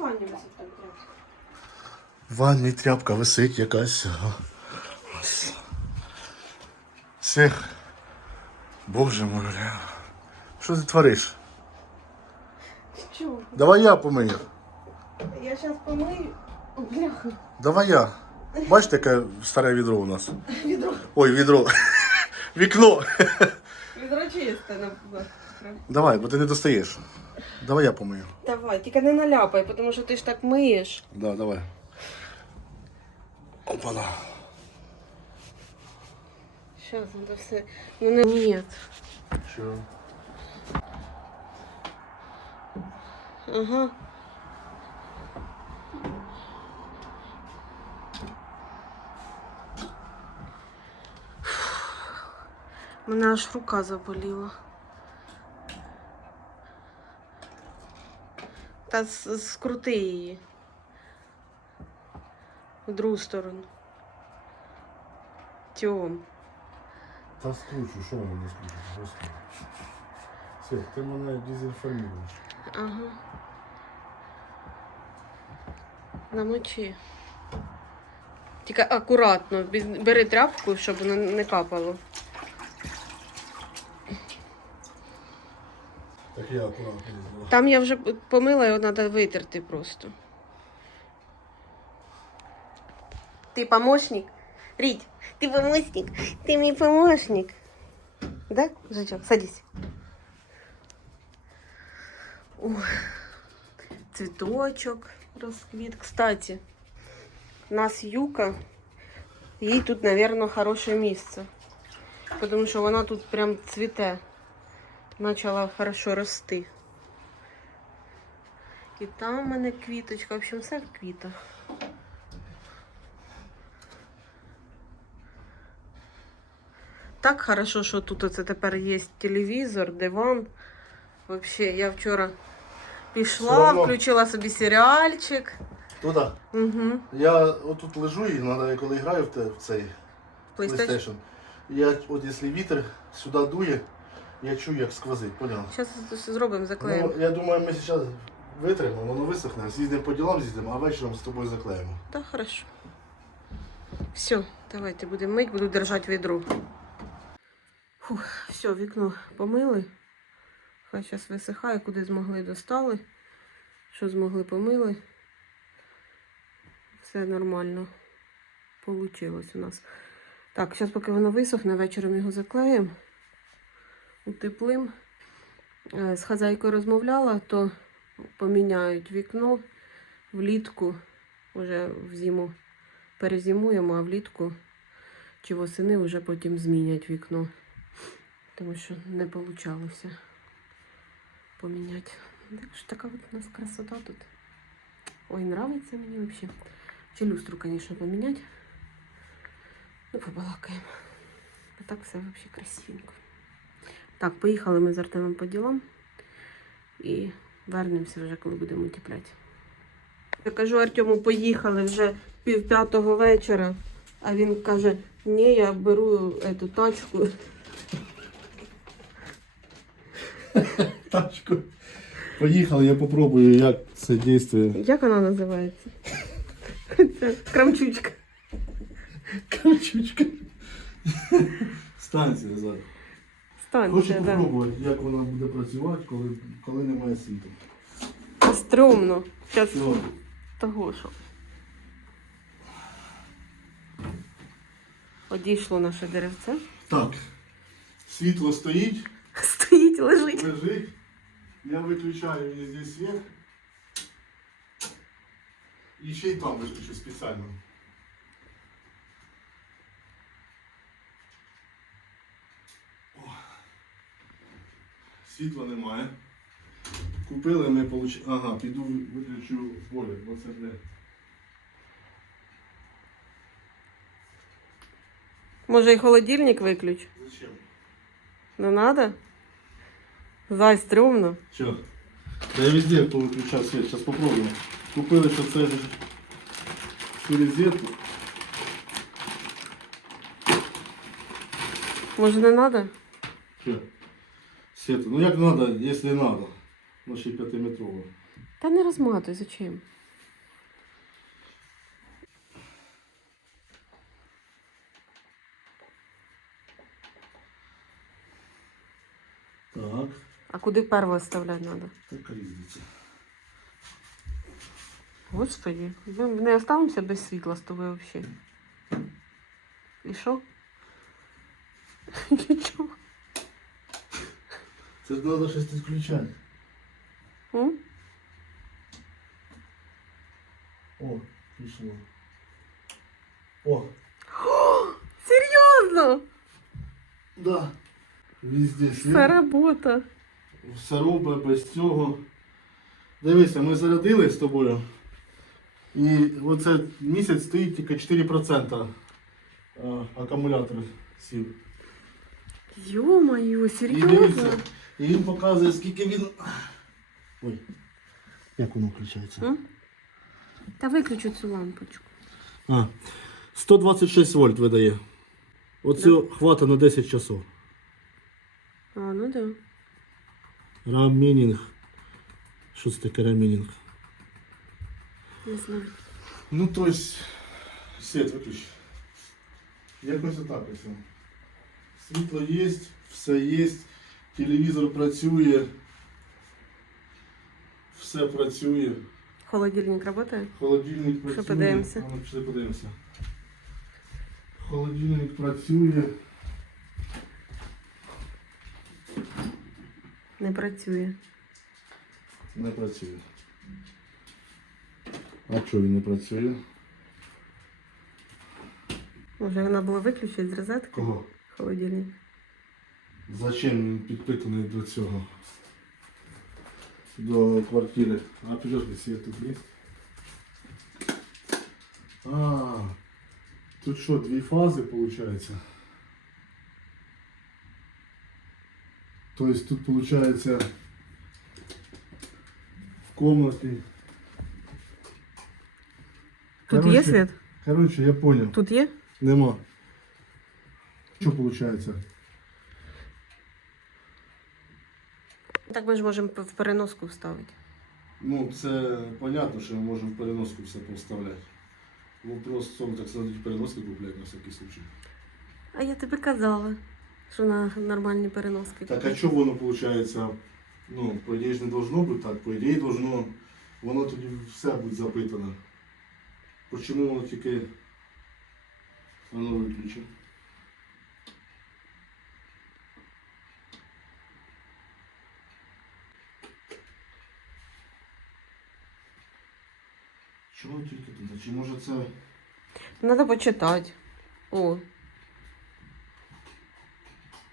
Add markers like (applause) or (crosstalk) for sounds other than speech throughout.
ванні висить там тряпка. В ванні тряпка висить якась. Ось. Всіх. Боже мой, бля. Що ти твориш? Чого? Давай я помию. Я зараз помию. Бляха. Давай я. Бачите, яке старе відро у нас? Відро. Ой, відро. Вікно. Відро чисте. на- на- Давай, бо ти не достаєш. Давай я помию. Давай, тільки не наляпай, тому що ти ж так миєш. Да, давай. Опана. Зараз, надо все. Ну не... Ні. Що? Ага. Мене аж рука заболіла. Та скрути її. В другу сторону. Тьом. Та скручу, що воно не скручу? Господи. Свет, ти мене дезінформуєш. Ага. Намочи. Тільки акуратно, бери тряпку, щоб воно не капало. Я акуратно. Там я вже помила, його треба витерти просто. Ти помощник? Рить, ти помощник? Ти мій помощник. Да, Жачок, садись. Ой, цвіточок розквіт. Кстати, у нас юка, їй тут, мабуть, хороше місце. Тому що вона тут прям цвіте. Почала хорошо рости. І там у мене квіточка, в общем, все в квітах. Так хорошо, що тут оце тепер є телевізор, диван. Вообще, я вчора пішла, включила собі серіальчик. Туда. Угу. Я отут лежу і надо, коли граю в, в цей PlayStation. PlayStation. Я от якщо вітер сюди дує, я чую, як сквозить, поняла? Зараз зробимо, заклеїмо. Ну, я думаю, ми зараз витримаємо, воно висохне, з'їздимо по ділам, з'їздимо, а вечором з тобою заклеїмо. Так, хорошо. Все, давайте будемо мить, буду держати відро. Фух, все, вікно помили. Хай зараз висихає, куди змогли достали. Що змогли помили. Все нормально получилось у нас. Так, зараз поки воно висохне, вечором його заклеїмо. Утеплим. Е, З хазяйкою розмовляла, то поміняють вікно влітку, вже в зиму перезимуємо, а влітку чи восени вже потім змінять вікно. Тому що не вийшло поміняти. Так що така от у нас красота тут. Ой, нравиться мені взагалі. Чи люстру, звісно, поміняти. Ну, побалакаємо. А так все взагалі красивенько. Так, поїхали ми з Артемом по ділам. І вернемося вже, коли будемо утепляти. Я кажу Артему, поїхали вже пів п'ятого вечора. А він каже, ні, я беру эту тачку. (laughs) Тачку. Поїхали, я попробую, як це дійствує. Як вона називається? (laughs) Це крамчучка. Качучка. (laughs) Станція зараз. Хочу Станція, да. попробувати, як вона буде працювати, коли, коли немає світу. Стрьомно. Зараз Все. того що. Одійшло наше деревце. Так. Світло стоїть, (laughs) Стоїть, лежить. лежить. Я виключаю везде світ. І ще й там виключу спеціально. Світла немає. Купили ми получ... Ага, піду виключу бойлер, бо це де. Може і холодильник виключ? Зачем? Не надо? Зай, стрьомно. Все. Да я везде повиключав світ, зараз попробуємо. Купили що це ж цю розетку. Може не надо? Що? Света, ну як надо, якщо надо. Ну ще 5-метрово. Та не розматуй, зачем? Так, А куди перво вставляти треба? така різниця. Господи, ми не останемося без світла з тобою взагалі. І що? (laughs) Нічого. Це ж треба щось відключати. М? О, пішло. О, Серйозно? да. Везде світ. Це робота. Все робить без цього. Дивися, ми зарядили з тобою. І оце місяць стоїть тільки 4% а, акумулятор сів. Йо-моє, І серйозно? дивіться, і він показує, скільки він. Ой. Як воно включається? М? Та виключу цю лампочку. А, 126 вольт видає. Оце хвата на 10 часов. А, ну да. Рамінінг. Що це таке рамінінг? Не знаю. Ну, то есть, свет виключи. Якось отак ось. Світло є, все є, телевізор працює, все працює, Холодильник працює? холодильник працює. подивимося? Ну, пішли подивимося. Холодильник працює. Не працює. Не працює. А чого він не працює? Може, треба було виключити з розетки Кого? холодильник. Зачем підпитаний до цього? До квартири. А підожди, свет тут є? А, тут що, дві фази виходить? Тобто тут виходить в комнаті. Тут Короче, є світ? Короче, я понял. Тут є? Нема. Що виходить? Так ми ж можемо в переноску вставити. Ну, це понятно, що ми можемо в переноску все поставляти. Вопрос в тому, так сказати, переноски купляти на всякий случай. А я тобі казала, що на нормальні переноски. Так а чого воно виходить? Ну, по ідеї ж не должно бути так, по ідеї должно, воно тоді все буде запитано. Почому воно тільки воно виключено? Чого тільки тут? Чи може це. Треба почитати. О,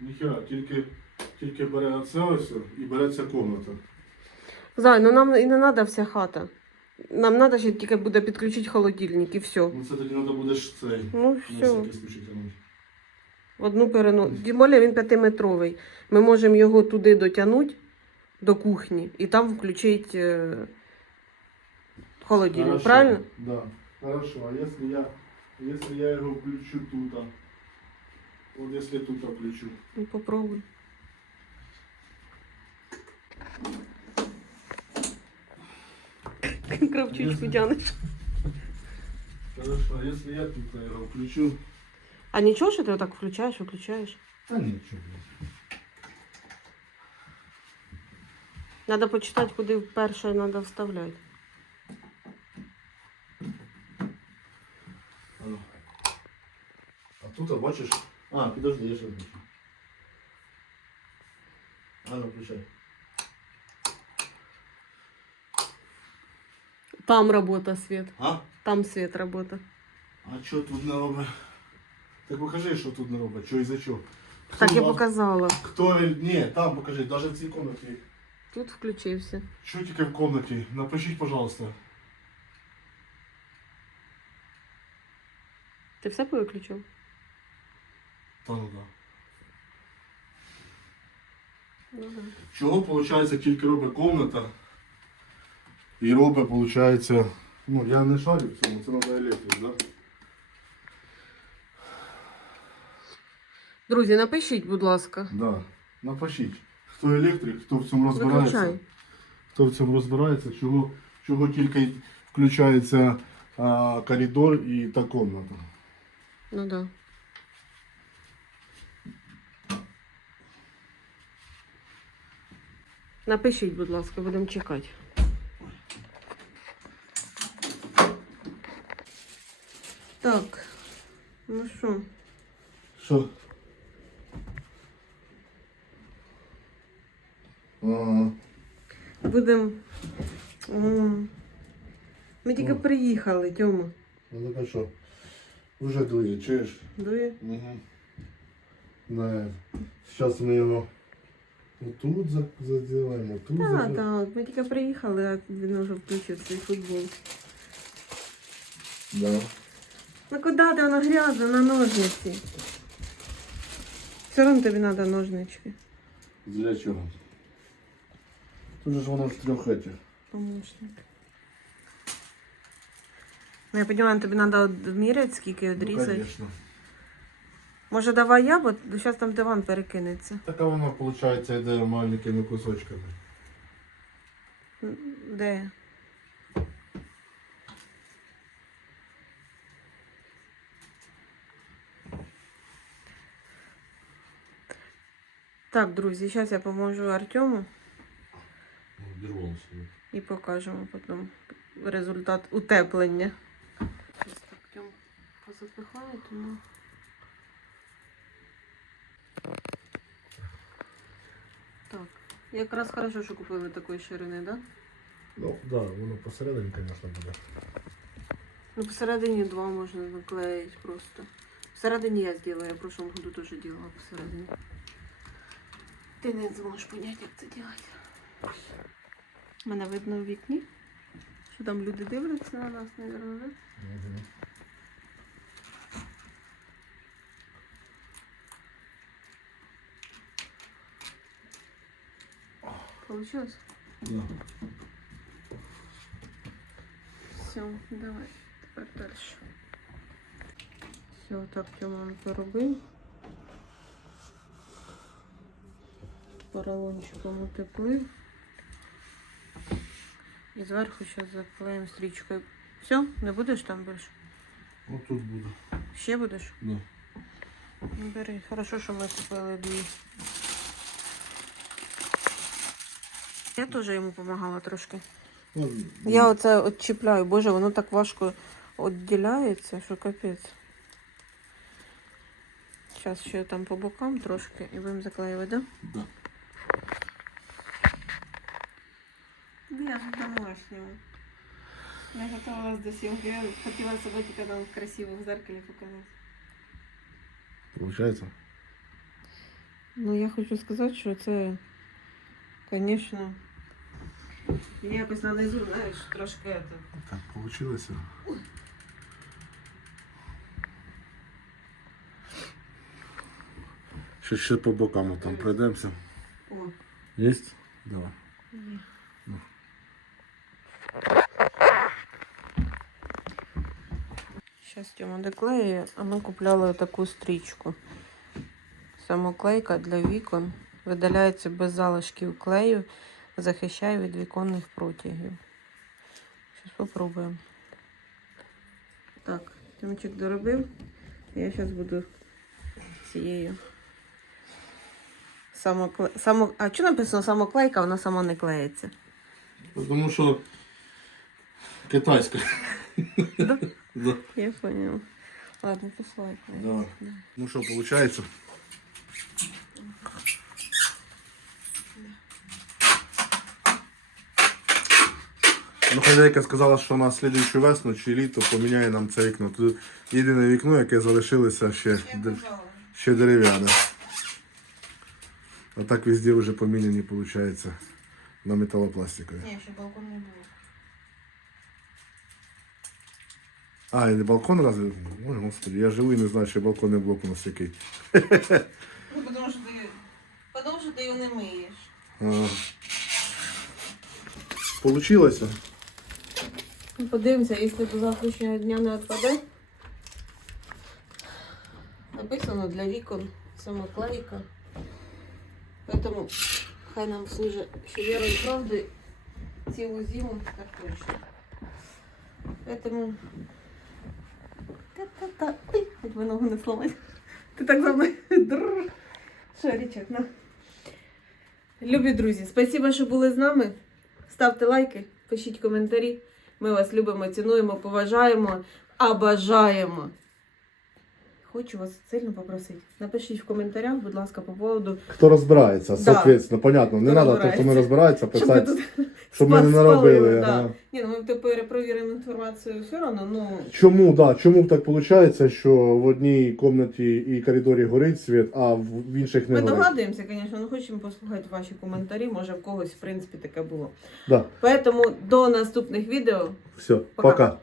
Ніхера, тільки, тільки бере оце ось і бере ця комната. Зай, ну нам і не треба вся хата. Нам треба ще тільки буде підключити холодильник і все. Ну це тоді треба буде ж цей. Ну все. одну переноску. Тим більше він п'ятиметровий. Ми можемо його туди дотягнути до кухні і там включити е, холодильник, Хорошо, правильно? Да. Хорошо. А если я, если я его включу тут, а? вот если тут включу. Ну, попробуй. (laughs) Кравчучку тянеш. Хорошо, а если я тут его включу? А нічого, що ти отак включаєш, виключаєш? Да ничего. Треба почитати, куди перше треба вставляти. тут, а бачиш? А, подожди, я ще включу. А ну, включай. Там робота світ. А? Там світ робота. А що тут не робить? Так покажи, що тут не робить, що і за що. Так я Хто- показала. Хто, ні, там покажи, навіть в цій комнаті. Тут включився. Що тільки в комнаті? Напишіть, пожалуйста. Ти все повиключив? Та да. Да. Чого, виходить, тільки робить комната. І робить, виходить, ну я не шарю в цьому, це треба електрик, да? Друзі, напишіть, будь ласка. Да. Напишіть. Хто електрик, хто в цьому розбирається. Виключай. Хто в цьому розбирається, чого чого тільки включається а, коридор і та кімната. Ну да. Напишіть, будь ласка, будемо чекати. Так. Ну що, Що? Ага. будемо. Ми тільки О. приїхали, Тьома. Ну так а що? Уже дує, чуєш? Дує? Угу. Не. Зараз ми його отут за- заділаємо, тут Так, заділаємо. так, ми тільки приїхали, а він вже включив цей футбол. Да. Ну куди ти воно грязно на ножниці? Все одно тобі треба ножнички. Для чого? Тут же ж воно в трьох етіх. Помощник. Ну, я понимаю, тобі треба відміряти, скільки Ну, відрізати. конечно. Може, давай я, бо зараз там диван перекинеться. Така воно, виходить, йде маленькими кусочками. Де? Так, друзі, зараз я поможу Артему і покажемо потім результат утеплення. Так Тьом позапихаю, тому. Так, якраз хорошо, що купили такої ширини, так? Да? Ну, так, да, воно посередині, звісно, буде. Ну, посередині два можна наклеїть просто. Всередині я сделаю, я в прошлом году тоже делала посередині. Ти не зможеш понять, як це делать. Мене видно в вікні. Що там люди дивляться на нас, наверное, да? Угу. Получилось? Да. Все, давай. Тепер дальше. Все, так Тьома поробив. Поролончиком утеплив. І зверху зараз заклеїмо стрічкою. Все, не будеш там більше? От тут буде. Ще будеш? Да. Ну, Бери. Хорошо, що ми купили дві. Я теж йому допомагала трошки. Ну, Я оце відчіпляю. Боже, воно так важко відділяється, що капець. Зараз ще там по бокам трошки і будемо заклеювати, да? Да. Да, я ж домашнього. Я готувалась до зйомки. Я хотіла себе тільки там красиво в зеркалі показати. Получається? Ну, я хочу сказати, що це, звісно, мені якось на низу, знаєш, трошки это. Так, получилося. Ще ще по бокам там пройдемося. О, Єсть? Давай. Зараз Тьома доклеює, а ми купляли таку стрічку. Самоклейка для вікон. Видаляється без залишків клею, захищає від віконних протягів. Зараз спробуємо. Так, Тьомчик доробив. Я зараз буду цією. Самокле... Само... А що написано самоклейка, вона сама не клеїться. Тому що китайська. Да? (laughs) Да. Я поняла. Ладно. Да. Ну що, виходить? Хазяйка сказала, що на слідуючу весну чи літо поміняє нам це вікно. Тут єдине вікно, яке залишилося ще, ще дерев'яне. А так везде вже поміняні, виходить, на металопластикові. Ні, ще балкон не було. А, і балкон разве? Ой, господи, я живий не знаю, що балконний блок у нас який. Ну, потому що ти, потому що ти його не миєш. Получилося? Подивимося, якщо до завтрашнього дня не відпаде. Написано для вікон самоклейка. Поэтому хай нам служить ще вірою і правдою. цілу зиму, так точно. Поэтому... Та-та-та. Ой, хоч би ногу не сломать. Ти так за мною. Дрррр. Шаричок, на. Любі друзі, спасибо, що були з нами. Ставте лайки, пишіть коментарі. Ми вас любимо, цінуємо, поважаємо, обажаємо. Хочу вас сильно попросити. Напишіть в коментарях, будь ласка, по поводу, Хто розбирається, Да. соответственно, понятно. Не треба, хто, не розбирається, писати, (laughs) щоб ми не наробили. Ні, ну ми тепер перевіримо інформацію все одно, ну. Чому, да, чому так виходить, що в одній кімнаті і коридорі горить світ, а в інших не Ми горить? догадуємося, звісно, ну хочемо послухати ваші коментарі. Може в когось, в принципі, таке було. Да. Поэтому до наступних відео. Все, Пока. пока.